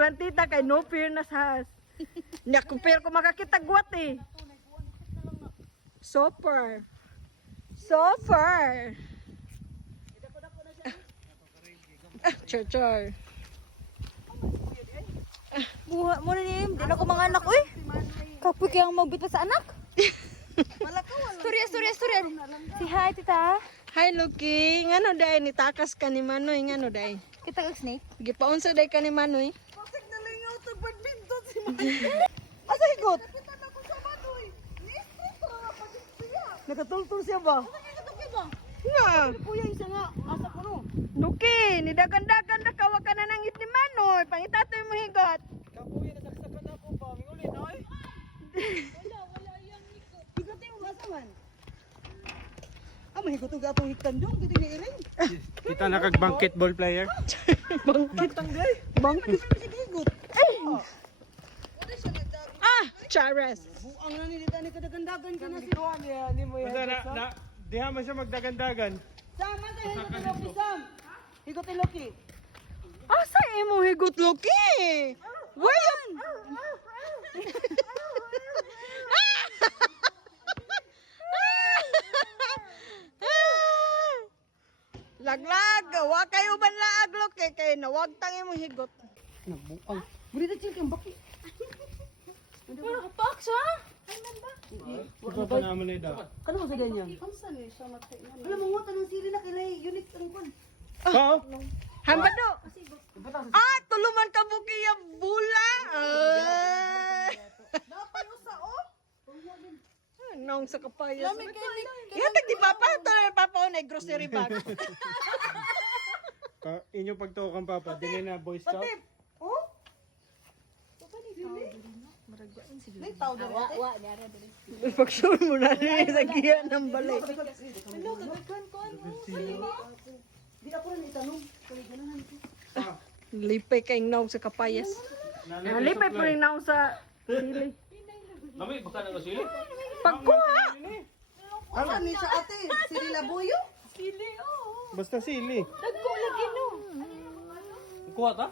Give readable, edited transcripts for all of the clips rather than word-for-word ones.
plantita kay no fear na sa nya compare ko makakita gwat eh. So far. Char. Buha mo na ni, di na ko mga anak, uy. Kapoy kaya magbit pa sa anak. Storya. Si hi, tita. Hi Lucky, ngano day ni takas ka ni Manoy ngano day? Kita kag snake. Gipaunsa day ka ni Manoy? Pasig na lingaw to badminton si Manoy. Asa higot? Nakita na ko sa Manoy. Ni-stress ko na pagsiya. Nakatultul siya ba? Asa kaya ba? Nga. Kuya isa nga asa ko no. Lucky, ni dagan-dagan na kawa ka na nangit ni Manoy. Pangitatoy mo higot. Kakuya nasaksakan ako ba? Mingulin oy. Wala yan higot. Higot yung masaman. Mahigot ang gatong hiktan dong, hindi ni iring. Kita na kag basketball player. Bangkit. Tanggay. Bangkit. Higot. Chares. Buang na ni dito ni kadagandagan ka na si Juan ya ni mo Basta na diha man siya magdagandagan. Sama sa higot ni Loki Sam. Higot ni Loki. Asa imo higot Lucky? Where you? Laglag, wa kayo ban laag Lucky kay nawagtang imo higot. Nagbuang. Burita chill kang baki. Box, ha? Ikaw pa naman na daw. Kano mo sa ganyan? Kansa ni siya matay na. Alam mo mo tanong sili na kay unit ang kun. Oo. Hambado. Tuluman ka buki yung bula. Dapat mo sa o. Nong sa kapayas. Yan tag di papa, to papa na grocery bag. Inyo pagtukan papa, dili na boy scout. Patip. Oh? May tao na rin. Wa, nyara dali. Pag-show mo na rin sa giya ng balay. Hello, kagagkan ko ano. Di ako rin itanong. Kaya ganahan ko. Lipay kayong naong sa kapayas. Lipay po rin naong sa sili. Mami, baka na sili. Pagkuha! Ano ni sa ate? Sili na buyo? Basta sili. Dagko lagi no. Kuha ta?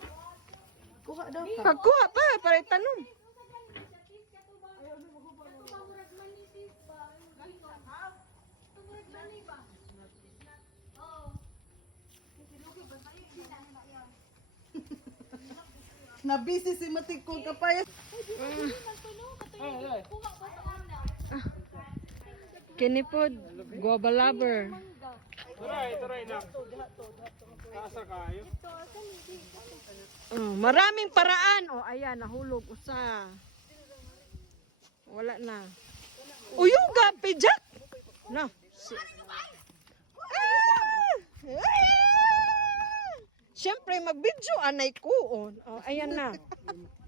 Kuha daw. Pagkuha pa, para tanong. Nabisi si Matik kong kapayas. Kini po, guava lover. Turay na. Taasa kayo. Maraming paraan. Ayan, nahulog usa. Wala na. Uyuga, pijak! No. Siyempre, mag-video anay ko. Ayan na.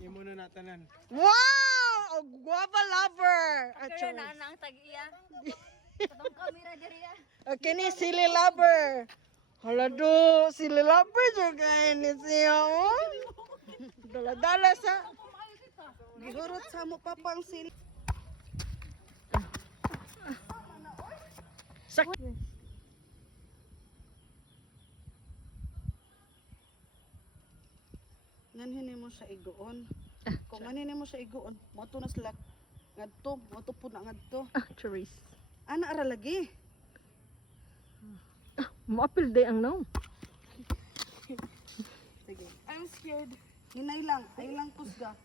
Imo na natanan. Wow! Guava lover! Kaya na ang tag-iya. Katong camera diri ya. Okay ni sili lover. Halado, sili lover juga ini siya. Dala-dala sa. Gihurot sa mo papang sili. Sak. Nanhini mo sa igoon. Kung manhini mo sa igoon, mo to na sila. Ngadto, mo to po na ngadto. Therese. Ana ara lagi. Maapil day ang naong. Sige. I'm scared. Hinay lang, ay lang kusga.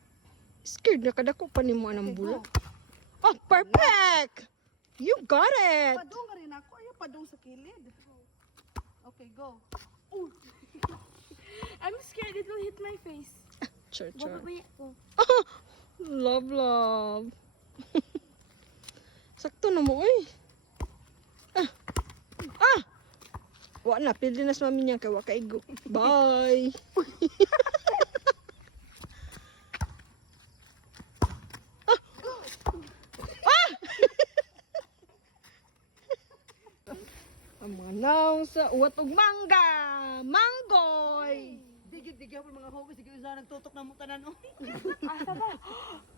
Scared na kadako pa ni mo anang bula. Oh, perfect! You got it! Padung rin ako, ayaw padung sa kilid. Okay, go. I'm scared it will hit my face. Char. Babaya ko. Love. Sakto na mo, uy. Wa na, pili na sa mami niya kay wa kaigo. Bye! Ang mga naong sa uwat ug mangga! Manggoy! Digit-digit po mga hugis, sige isa nagtutok na mo tanan.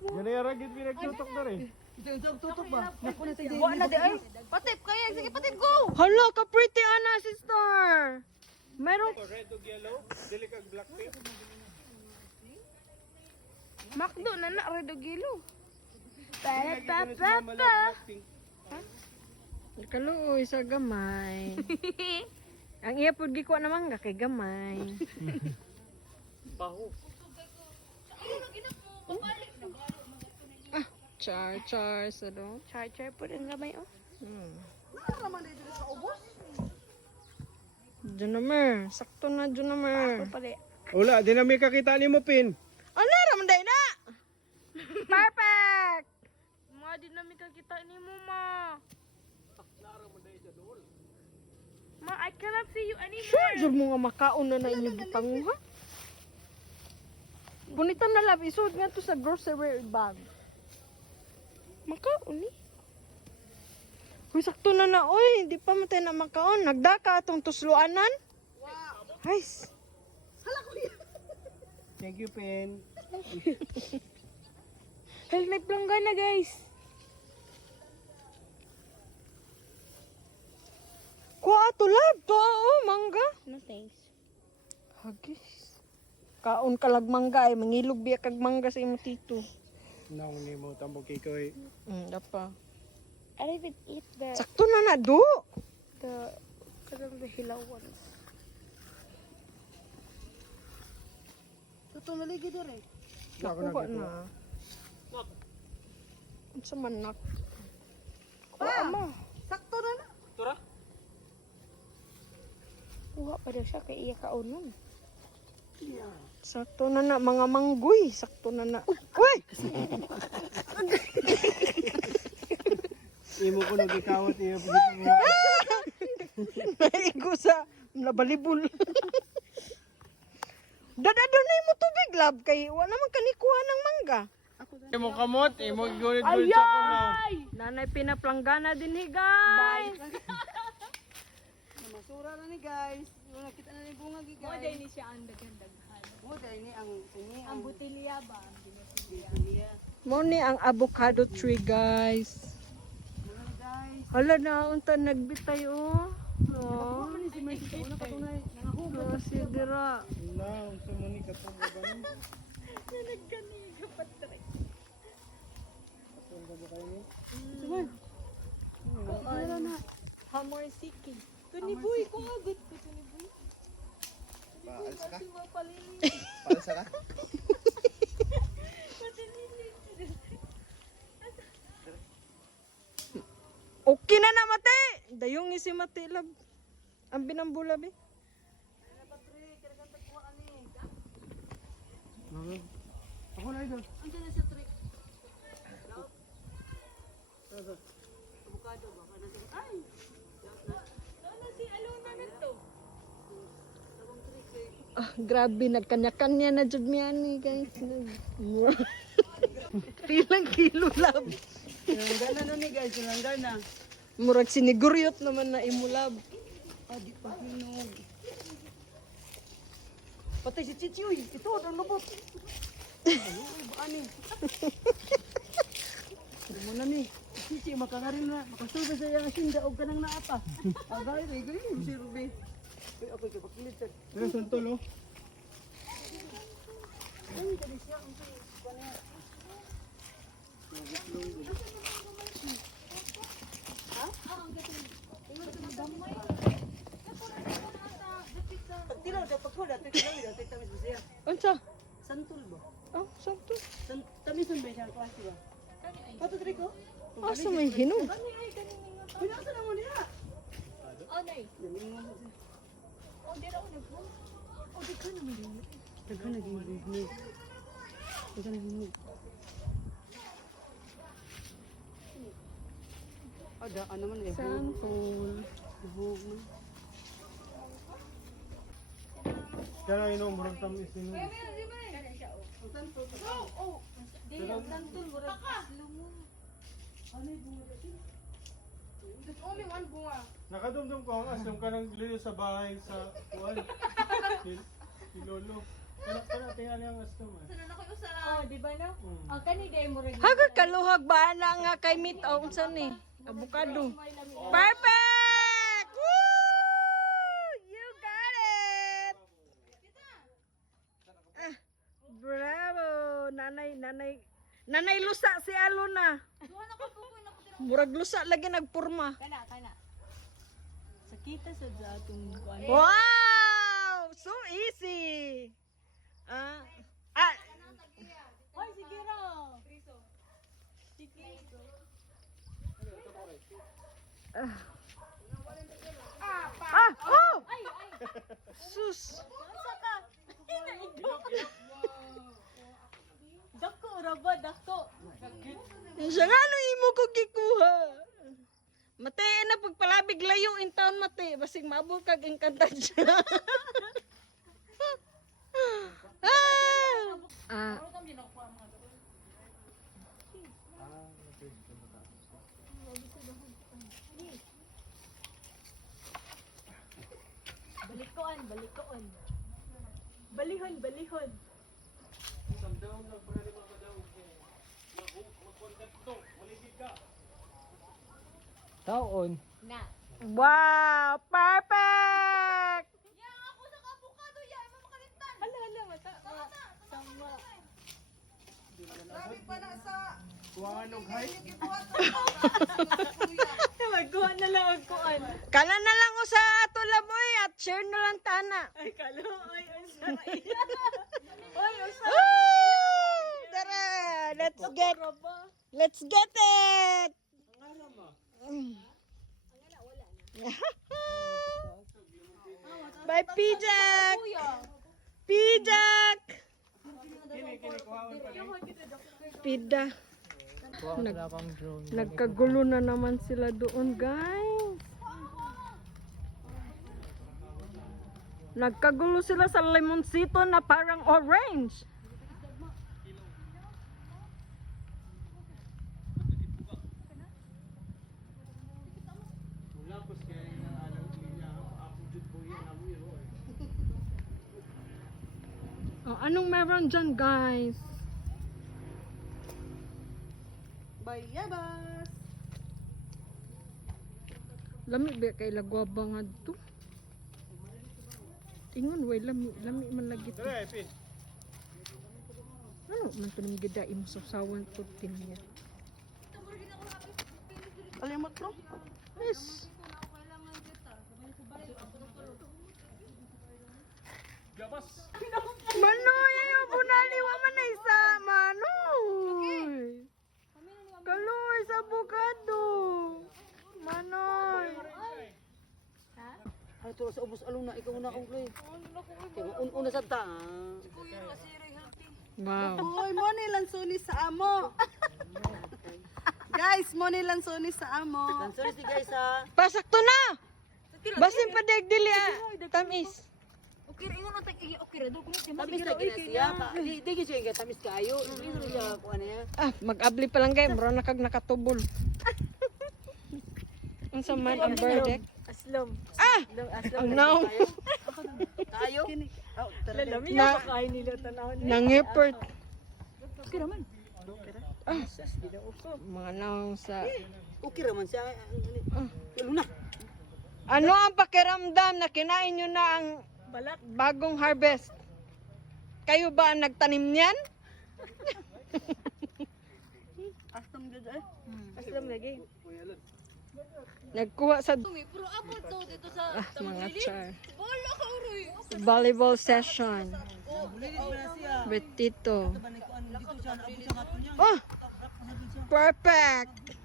Yan ay ragit pinagtutok na rin. Ito yung tutok ba? Naku na tayo. Wa na di ay. Patip kaya, sige patip go. Hala ka pretty ana sister! Mayroong Red o yellow, dili kag black tape. Makdo na na, redo gilo. Kaluoy sa gamay. Ang iya pud gikuha na mangga kay gamay. Baho. Char sa do. Char po ang gamay oh. Junamer, sakto na Junamer. Pali. Wala, di na may kakita ni mo, Pin. Ano raman day na? Perfect. Ma di na mi kakita ni mo ma. Ma, I cannot see you anymore. Sure, jud mo nga makaon na inyo gipanguha. Bunitan na lab isod nga to sa grocery bag. Makaon ni. Uy, sakto na na, oy, hindi pa matay na makaon. Nagdaka atong tusluanan. Wow. Guys. Thank you, Pin. Helmet lang na guys. Kuha ato lab, to oh, mangga. No thanks. Hagis. Kaon kalag mangga ay mangilog biya kag mangga sa imo tito. Naon ni mo tambok kay ko eh. Dapa. I don't even eat Sakto na na do. the hilaw ones. Ito naligi dire. Nakuha na. Unsa man nak? Kuha mo. Sakto na na. Tura? Kuha pa daw siya kay iya kaunon. Sakto na na mga manggoy. Sakto na na. Uy! Imo ko nagikawat niya pagit mo. Naigo sa nabalibol. Dadado na mo tubig lab kay wa naman kanikuha ng mangga. Imo kamot, imo gunit-gunit sa ko na. Nanay pinaplanggana din guys. Masura na ni guys. Wala kita na ni bunga gi guys. Mo ni siya ang daghan-daghan. Mo dai ni ang sini Ang butilya ba? Ang butilya. Mo ni ang avocado tree guys. Wala guys. Hala na unta nagbitay oh. Oh. Ano si Mercy ko na patunay. Nangahubad. Oh, si Dira. Na, unsa man ni katong gaban. Hamor seeking. Tuniboy ko agad ko tuniboy. Paalsa ka? Paalsa ka? Okay na na mate. Dayong isi mate lab. Ang binambula be. Ako na ito. Andiyan na siya trick. Avocado ba? Kana siya. Ay. Grabe nagkanya-kanya na jud mi ani guys. Pilang kilo lab. Langgana na ni guys, langgana. Murag siniguryot naman na imulab. Adi pa hinog. Patay si Chichi, uy. Ito, ang lubot. Ano, ani? Ano mo na ni? Chichi, makangarin na. Makasulba sa iyang asinda o kanang naapa. Agay, regay, si Ruby. Uy, ako'y kapakilitan. Pero suntol oh. Uy, dali siya. Ang sa'yo. Pagtilaw, dapat ko, dapat ko lang, dapat tamis ba siya? Unsa? Santol ba? Oh, sakto. Tamisan ba siya klase ba? Pato diri ko? Asa may hinog? Pinasa na mo niya. Oh, nay. Galing mo siya. Oh, di ra ako nagpo. Oh, di ka naman yun. Daghan na gini. Daghan na gini. Ada, ano man eh. Sample. Buhog man. Kaya inom murag tamis inom. Ang tanto. Oh, di ang tantol murag lumo. Ano yung bunga dito? There's only one bunga. Nakadumdum ko ang asam ka ng liyo sa bahay sa kuwan. Si Lolo. Kana tingali ang asam eh. Oh, di ba no? Ang kani gay murag. Hagad kaluhag ba na nga kay meat o unsa ni? Avocado. Perfect! Woo! You got it! Ah, bravo! nanay lusa si Alona. Murag lusa lagi nagpurma. Kana. Sakita sa atong kuan. Wow! So easy. Ah, Ay, sige ra. oh! Sus. Dako ra ba dako? Siya nga no imo ko gikuha. Mate na pagpalabig layo in town mate basig maabot kag engkantadya. Ah. Balikoon. Balihon. Taon. Na. Wow, perfect. Hala, mata. Sama. Magkuha na lang ang kuan. Kana na lang ko sa ato lamoy at share na lang tana. Ay, kalo. Ay, saray. Ay, Woo! Tara, let's get it. Bye, Pijak. Pijak. Pida. Nagkagulo na naman sila doon, guys. Nagkagulo sila sa limoncito na parang orange. Oh, anong meron dyan, guys? Bayabas. Lami ba kay lagwaba nga to? Tingon way lami man lagi to. Tara, Epi. Ano man to ning gida imo sasawan to tinya. Alimot bro. Yes. Gabas. Manoy ayo bunali wa man na isa manoy. Kaloy sa bukado. Manoy. Ay, to sa ubos aluna, ikaw na akong kloy. Una sa ta. Wow. Hoy, mo ni lansoni sa amo. Guys, mo ni lansoni sa amo. Lansoni si guys ha. Pasakto na. Basin pa dili tamis. Okay, ingon na tag okay ra do ko si Tamis na gina siya. Di siya nga tamis kayo. Hindi na siya kuha niya. Ah, mag-abli pa lang gay, mura na kag nakatubol. Unsa man ang verdict? Aslom. Ah! Oh no. Kayo? Lalami Na- na kain nila tanawon. Nangipert. Okay raman. Ah, mga naong sa... Okay raman siya. Walo na. Ano ang pakiramdam na kinain nyo na ang Balat. bagong harvest? Kayo ba ang nagtanim niyan? Astam gud eh. Aslom lagi. Nagkuha sa Pero abot to dito sa mga char. Wala ka uroy. Volleyball session with Tito. Oh! Perfect!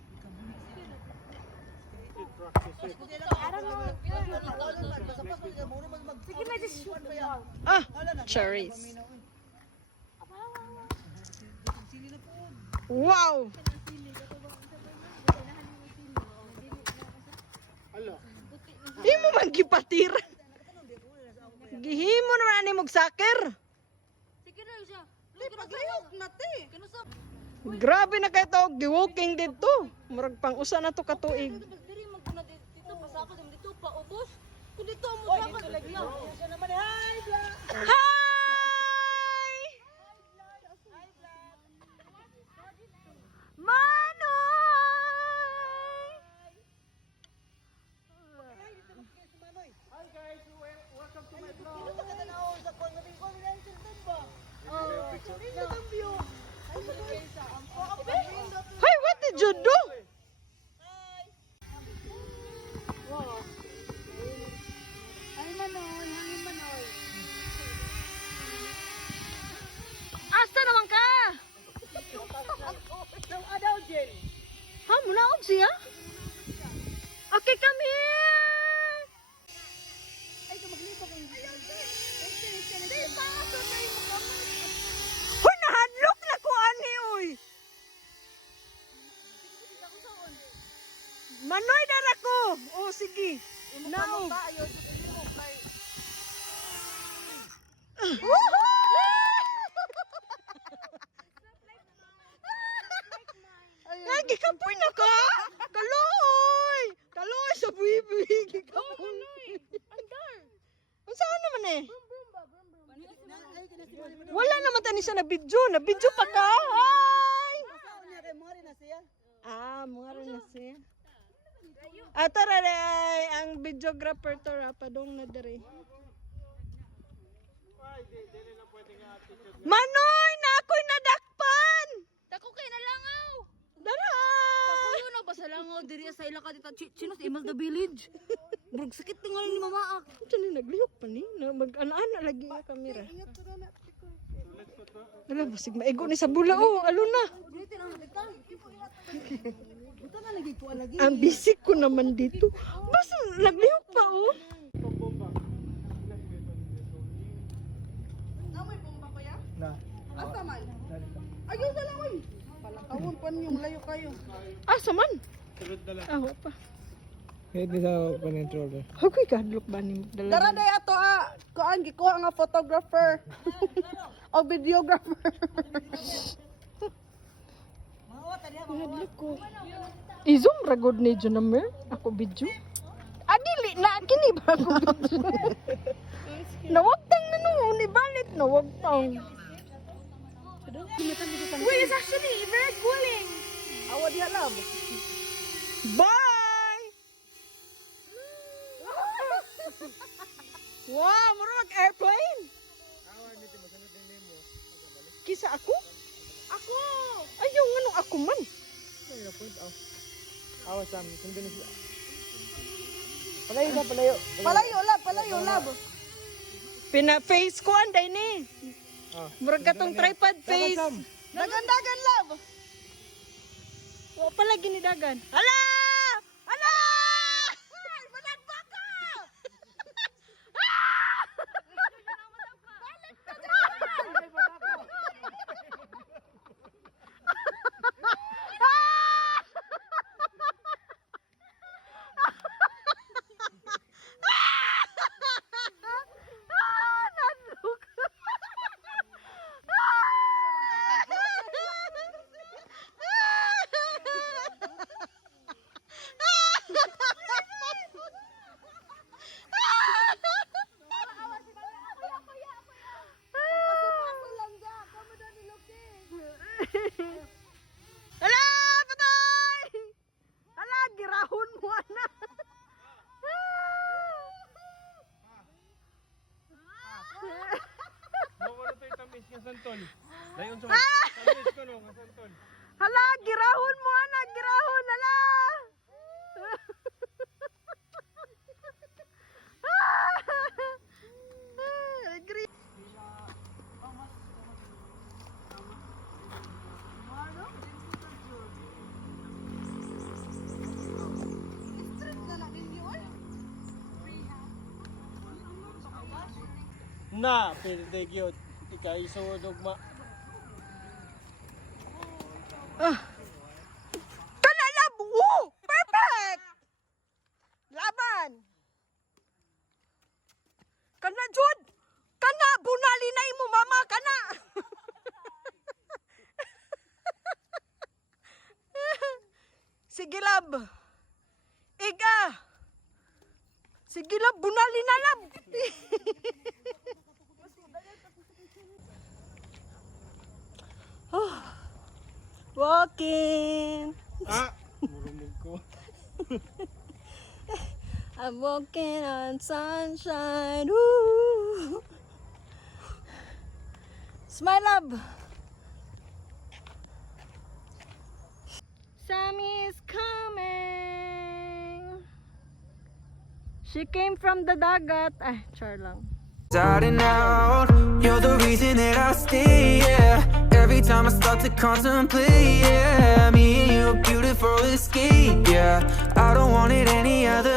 Sige na just shoot. Ah! Cherries. Wow! Di mo man gipatira. Gihimo naman ni mog sakir. Sige na siya. Paglayok na te. Kinusap. Grabe na kay to giwalking dito. Murag pang usa na to katuig. Diri maguna dito pasako dito pa ubos. Kun dito mo sa lagi. Siya naman hi vlog. Hi! Manoy! Hi guys, welcome to my vlog. Sa katanaw sa kon gabi ko ni ang sultan ba? Oh, dito ang view. Oh, sige. Now. Ayaw sa mo kay. Ay, gikapoy na ka! Kaloy! Kaloy sa buwi-buwi. Gikapoy. Andar. Ang saan naman eh? Wala naman tani siya na video. Na video pa ka. Hi! Saan niya kay Mori na siya? Ah, mga rin na siya. Ah, tara ay, ang videographer to padong na dere. Manoy, na ako'y nadakpan! Dako kay nalangaw. Dara! Pakuyo na ba sa langaw diri sa ila ka dita Chinos Imelda Village. Brog sakit tingal ni mama ak. Diyan naglihok pa ni. Mag-ana lagi yung kamera. Wala, basig maigo ni sa bula. Oh, alo na. Dito na nakita. Ito na lagi ko lagi. Ang bisik ko naman dito. Basta naglihok pa oh. Amoy bomba pa ya? Na. Asa man? Ayaw sa lang oy. Palakawon pa yung layo kayo. Ah, saman. Sunod na lang. Ah, pa. Kahit di sa panintro. Ako'y kadlok ba ni dala? Dara day ato kuan gikuha nga photographer. O videographer. Kadlok ko. I-zoom ragod ni Junamer. Ako video. Ah, dili na. Kini ba ako video? Nawagtang na nung ni balit. Nawagtang. Wait, it's actually very cooling. Awa diha love. Bye! Wow, murag airplane. Kisa ako? Ako. Ayaw nga nung ako man. Awas sam, sundin siya. Palayo na, palayo. Palayo love. Pina-face ko anday ni. Ah. Murag katong tripod face. Dagan love. Wa pala ginidagan. Hala! Hala! Ay, managba ka! Hala, patay! Hala, girahon mo na. Mo ko to itamis nga santol. Dayon sa. Tamis ko no nga santol. Hala, girahon mo na, girahon, hala. Agree. Na, pwede gyud. Ikay sudog ma. Kana labo! Oh, perfect! Laban! Kana, Jud! Kana, bunali na imo, mama! Kana! Sige, lab! Iga! Sige, lab! Bunali na, lab! Oh, walking! Ah, murumog ko. I'm walking on sunshine. Ooh. Smile up. Sammy's coming. She came from the dagat. Ay, char lang. Starting out, you're the reason that I stay, yeah. Every time I start to contemplate, yeah. Me and you, a beautiful escape, yeah. I don't want it any other